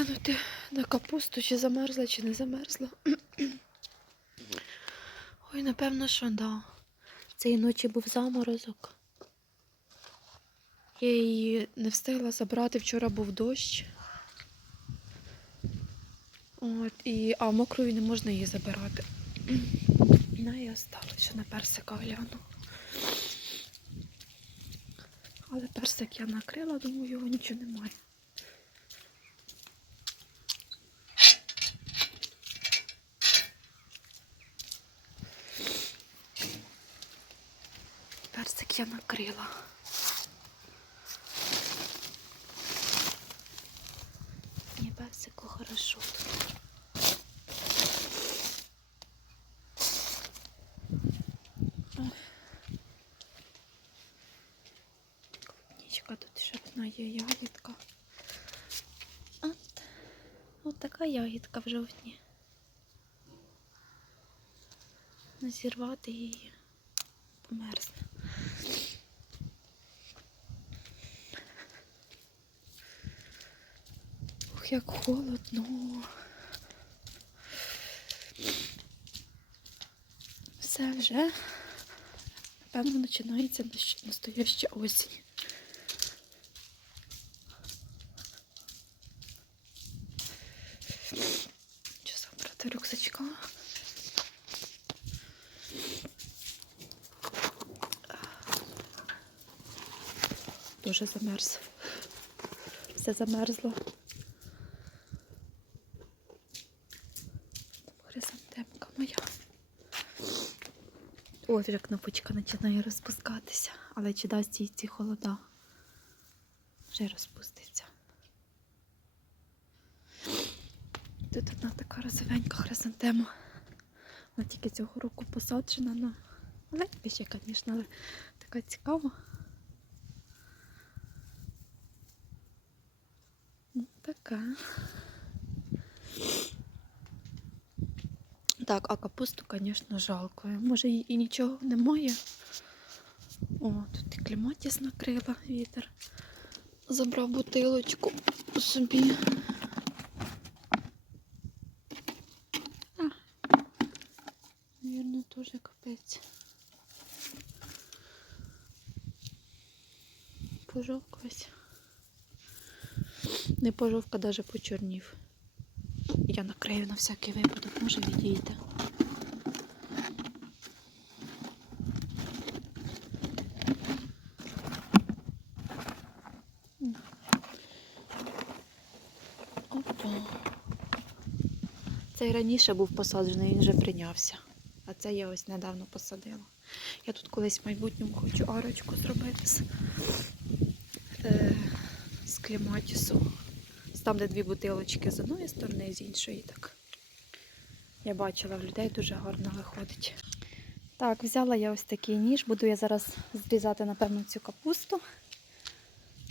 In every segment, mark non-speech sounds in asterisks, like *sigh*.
глянути на капусту, чи замерзла, чи не замерзла. *clears throat* Ой, напевно, що да. Цієї ночі був заморозок. Я її не встигла забрати, вчора був дощ. От, і, а мокрою не можна її забирати. *clears throat* Ну і осталось, що на персика гляну. Але персик я накрила, думаю, його нічого немає. Персик я накрила. Ні, персику хорошо тут. Клубничка тут ще одна є ягідка. От, от така ягідка в жовтні. Зірвати її померзне. Ух, як холодно. Все вже, напевно, починається настояща осінь. Що забрати рюкзачка? Дуже замерз. Все замерзло. Хризантемка моя. Ой, вже кнопочка починає розпускатися. Але чи дасть їй ці холода? Вже розпуститься. Тут одна така розовенька хризантема. Вона тільки цього року посаджена на маленька ще, звісно, але така цікава. Ну, така. Так, а капусту, звісно, жалко. Може і, і нічого немає. О, тут і кліматіс накрила вітер. Забрав бутилочку собі. Вірно, теж капець. Пожовк весь. Не пожовка, навіть почорнів. Я накрию на всякий випадок, може відійде. М. Опа. Цей раніше був посаджений, він вже прийнявся. А це я ось недавно посадила. Я тут колись в майбутньому хочу арочку зробити е, кліматісу. Там, дві бутилочки з одної сторони і з іншої. Так. Я бачила в людей дуже гарно виходить. Так, взяла я ось такий ніж. Буду я зараз зрізати, напевно, цю капусту.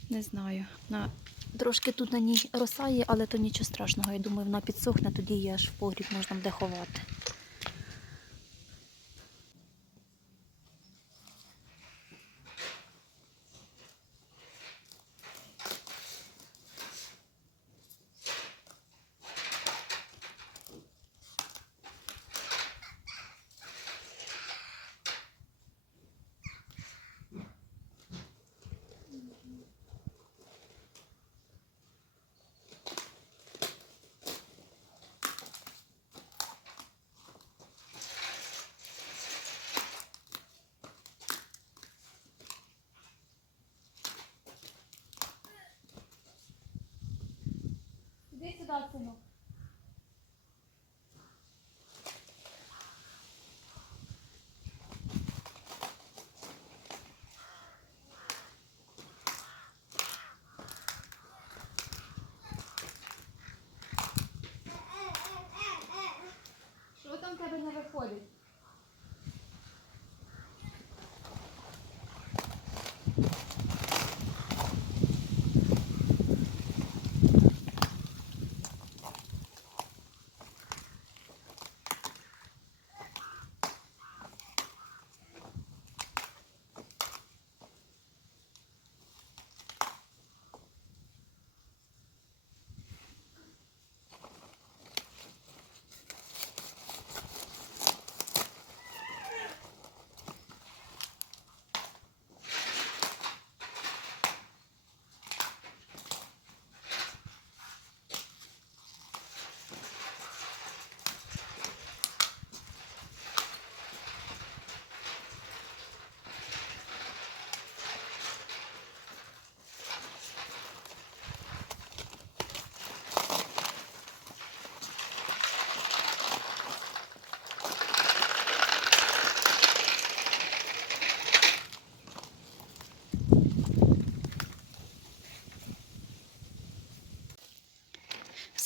Не знаю. На... Трошки тут на ній роса є, але то нічого страшного. Я думаю, вона підсохне, тоді її аж в погріб можна буде ховати. 知道字吗？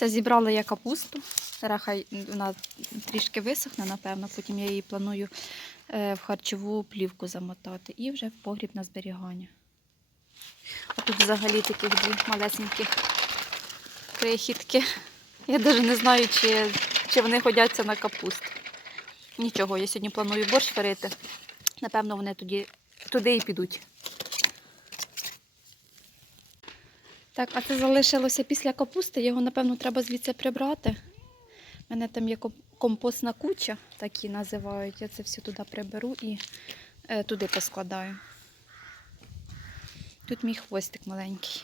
Це зібрала я капусту. Зараз хай вона трішки висохне, напевно. Потім я її планую е, в харчову плівку замотати і вже в погріб на зберігання. А тут взагалі таких дві малесеньких крихітки. Я навіть не знаю, чи, чи вони годяться на капусту. Нічого, я сьогодні планую борщ варити. Напевно, вони тоді, туди і підуть. Так, а це залишилося після капусти. Його, напевно, треба звідси прибрати. У мене там є ком- компостна куча, так її називають. Я це все туди приберу і е, туди поскладаю. Тут мій хвостик маленький.